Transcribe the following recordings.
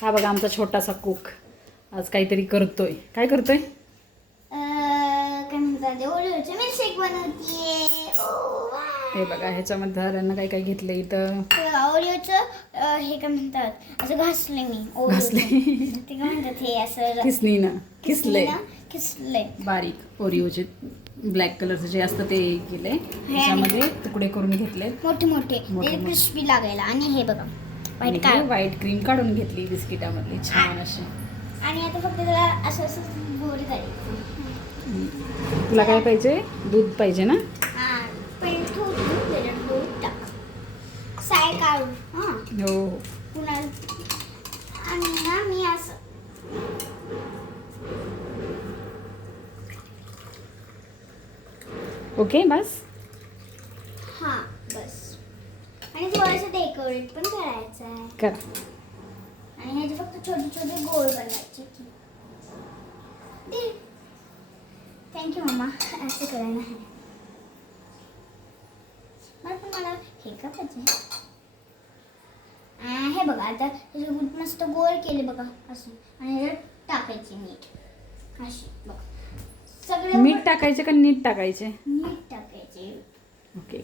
हा बघा आमचा छोटासा कुक आज काहीतरी करतोय. काय करतोय? काय म्हणतात ओरिओचे मिल्कशेक बनवतीये. हे बघा ह्याच्यामध्ये धारांना काय काय घेतलं इथं. ओरिओचं हे काय म्हणतात असं घासले मी घासले. ते काय म्हणतात हे असं किसले किसले बारीक ओरिओचे ब्लॅक कलरचं जे असतं ते केले. त्याच्यामध्ये तुकडे करून घेतले मोठे मोठे क्रिस्पी लागायला. आणि हे बघा व्हाईट क्रीम काढून घेतली बिस्किटामधली छान अशी. आणि आता फक्त त्याला असं असं गोल करायचं. तुला काय पाहिजे? दूध पाहिजे ना? पण दूध टाक साय काढून. हो पुन्हा आणि ना मी असं ओके बस. हां बस. आणि थोडंसं डेकोरेट पण करायचं आहे. करा. आणि ह्याचे फक्त छोटे छोटे गोल बनवायचे. थँक्यू मम्मा. असं करायला आहे मला हे का पाहिजे. हे बघा आता मस्त गोल केले बघा असं. आणि ह्याच्यात टाकायचे मीठ अशी बघा. सगळं मीठ टाकायचे का नीट टाकायचे? मीठ टाकायचे. ओके.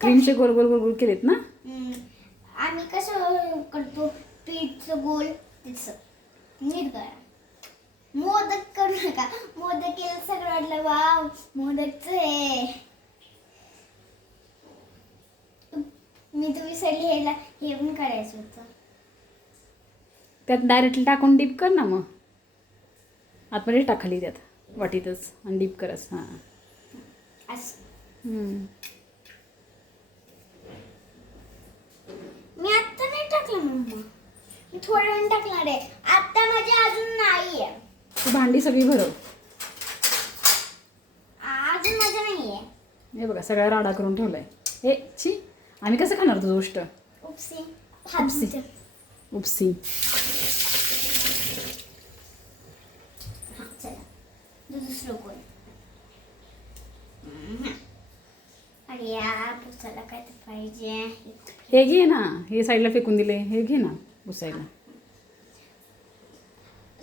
क्रीमचे गोल गोल गोल गोल केलेत ना? आम्ही कसं करतो पीठचं गोल तसं नीट करा. मोदक करू नका. मोदक केलं सगळं वाटलं वाव मोदकचं हे. मी तुम्ही सगळे हे पण करायचं होतं. त्यात डायरेक्टली टाकून डीप कर ना मग. आतमध्ये टाकली त्यात वाटीतच आणि डीप करस. हां असं. मी आत्ता नाही टाकलं मम्मा. मी थोड्या वेळ टाकणार आहे. आत्ता माझी अजून नाही आहे. तू भांडी सगळी भरव. अजून माझ्या नाही आहे. हे बघा सगळा राडा करून ठेवलाय. हे छी आम्ही कसं खाणार तुझं गोष्ट? उपसी उपसी. चला दुसरं कोण. अरे या पुसायला काय तर पाहिजे. हे घे ना. हे साईडला फेकून दिले. हे घे ना पुसायला.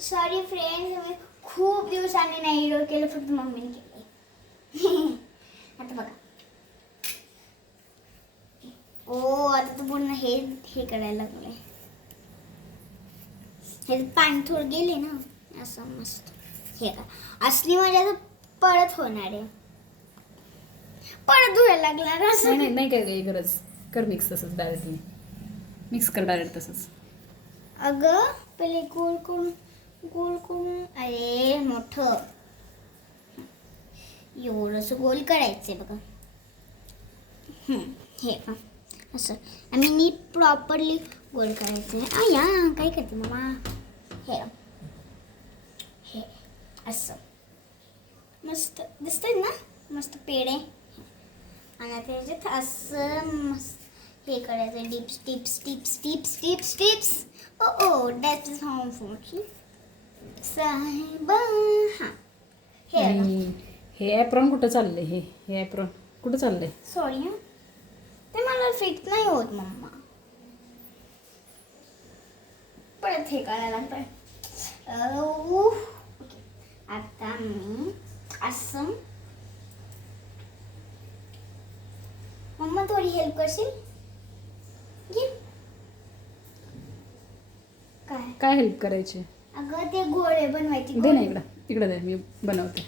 Sorry friends. मी खूप दिवसांनी नाही व्हिडिओ केलं. फक्त मम्मीने केले. आता बघा. आता तर पूर्ण हे करायला लागले. हे पाणी थोडं गेले ना असं मस्त. हे का असली मजा तर परत होणार आहे. परत धुवायला लागणार असं. नाही काय गरज. कर मिक्स तसंच डायरेक्टली. मिक्स कर डायरेक्ट तसंच. अगं पहिले गोल करून अरे मोठं एवढंसं गोल करायचंय बघा. हे का असं. आम्ही नीट प्रॉपरली गोल करायचंय. या काय करते मम्मा. हे असं मस्त दिसतंय ना. मस्त पेढे. आणि त्याच्यात असं मस्त हे करायचं. Tips. O that is harmful साहेबा. हे ॲप्रॉन कुठं चाललंय? हे ॲप्रॉन कुठं चाललंय? सॉरी हां. ते मला फिट नाही होत मम्मा. परत हे करायला लागतंय. ओके. आता मी असं. मम्मा थोडी हेल्प करशील? घे. काय हेल्प करायची? अगं ते गोळे बनवायचे. दे ना इकडं दे. मी बनवते.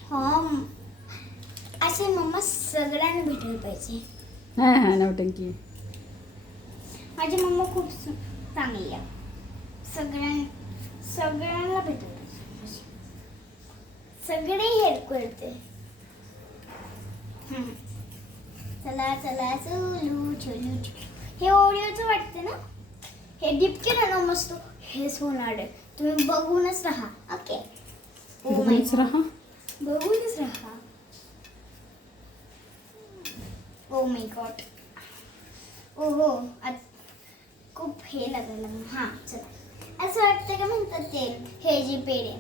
असे मम्मा सगळ्यांना भेटायला पाहिजे. हां नवटंकी. माझी मम्मा खूप चांगली आहे. सगळ्यांना भेटायला पाहिजे. सगळे हेल्प करते. चला चलू. हे ओरिओचं वाटते ना. हे डीप केलं ना मस्त. हेच होणार आहे. तुम्ही बघूनच राहा. ओके. बघूनच राहा. ओ माय गॉड. ओहो खूप हे लागायला. हां चला. असं वाटतं का म्हणतात ते हे जे पेढे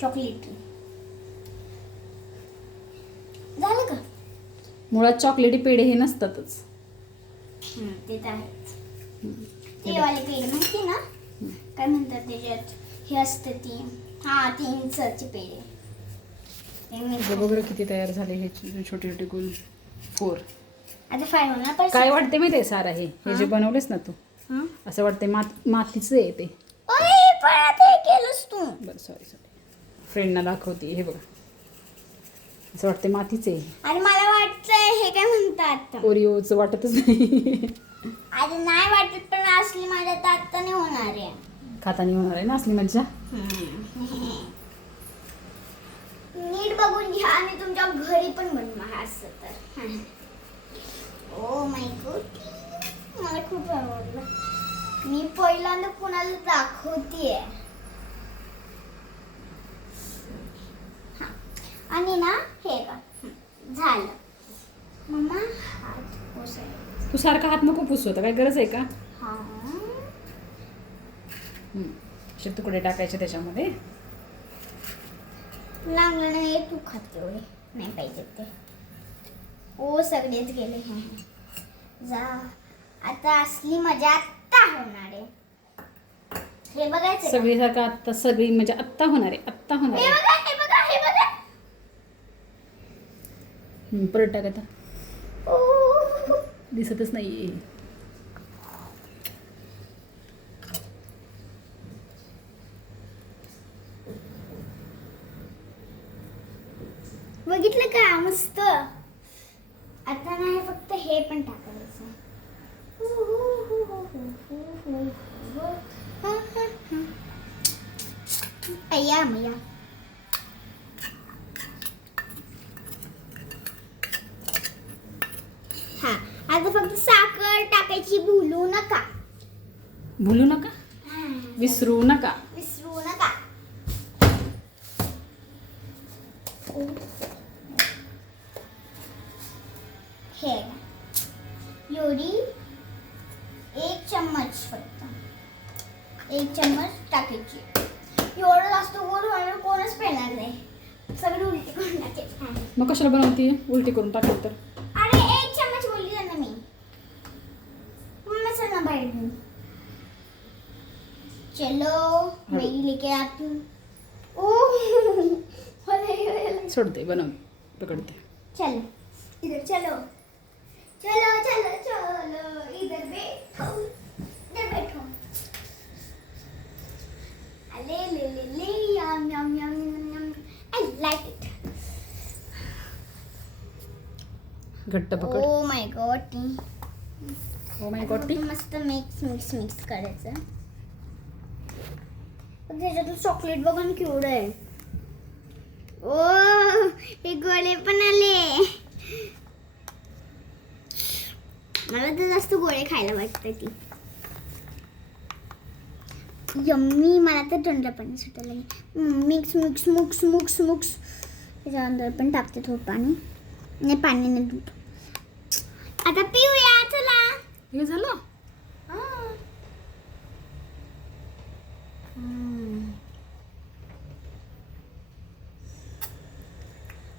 चॉकलेटी झालं का. मुळात चॉकलेटी पेढे हे नसतातच. ते तर आहेच. ते वाले पेढे माहिती ना. काय म्हणतात त्याच्यात हे असतं ती हा 3 इंचाची पेढे ते मी बघ वगैरे किती तयार झाले हे छोटे छोटे गोल 4. आता 5 होणार पण काय वाटते माहिती आहे सारा हे जे बनवलेस ना तू असं वाटते मातीचं आहे ते. ओय परत हे केलंस तू. बरं सॉरी फ्रेंडना दाखवते हे बघा असं वाटते मातीचं आहे. आणि मला वाटतंय हे काय म्हणतात ओरिओचं वाटतच नाही. अरे नाही वाटत पण असली माझ्या तर आत्ता नाही होणार आहे. खातानी होणार आहे ना असली मज्जा. नीट बघून घ्या आणि तुमच्या घरी पण बनवा असं तर. ओ माय गॉड मला खूप आवडलं. मी पहिल्यांदा कुणाला दाखवतेय. आणि ना हे का झालं मम्मा हात पुसायला. तू सारखा हात नको पुसू आता काय गरज आहे का. हा असे तुकडे टाकायचे त्याच्यामध्ये. लागलं नाही तू खाते एवढे नाही पाहिजे ते. ओ सगळेच गेले. जा आता असली मजा आत्ता होणार आहे. हे बघायचं का? सगळी सारखं आत्ता सगळी म्हणजे आत्ता होणार आहे आत्ता होणार हे आहे. बघा हे बघा हे बघा. परत टाक आता. ओ, दिसतच नाहीये. बघितलं का मस्त. आता नाही फक्त हे पण टाकायचं. अय्या मैया. हा आता फक्त साखर टाकायची भुलू नका. भूलू नका विसरू नका. विसरू नका. हे एवढी 1 चम्मच फक्त 1 चम्मच टाकायची. एवढं जास्त गोड व्हायला कोणच पेणार नाही. सगळी उलटी करून टाकायची. मग कशाला बनवते उलटी करून टाकलं तर. अरे 1 चम्मच बोलली त्यांना मी. मम्मा चल ना बाहेर घेऊन. चलो मैं लेके आती हूँ. ओह सोडते बनव पकडते. चलो इधर चलो चलो चलो चलो इधर बैठो इधर बैठो. ले ले ले ले yum yum yum yum. I like it. घट्ट पकड. Oh my God. Oh my God. मस्त मिक्स मिक्स मिक्स करायचं. त्याच्यातून चॉकलेट बघून केवढं आहे. ओ हे गोळे पण आले. मला तर जास्त गोळे खायला वाटतं ती. यम्मी. मला तर तोंडला पाणी सुटायला लागले. Mix mix मुक्स मुक्स मुक्स. त्याच्यानंतर पण टाकते थोडं पाणी. नाही पाणी नाही दूध. आता पिऊया चला. हे झालं.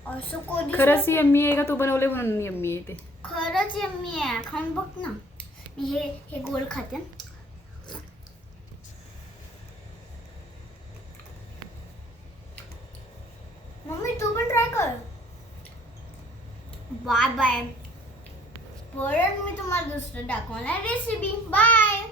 असं कधी खरंच यम्मी आहे का तू बनवले म्हणून यम्मी आहे ते. खरंच यम्मी आहे. खाऊन बघ ना. मी हे गोल खाते. मम्मी तू पण ट्राय कर. Bye bye. परत मी तुम्हाला दुसरं दाखवणार रेसिपी. बाय.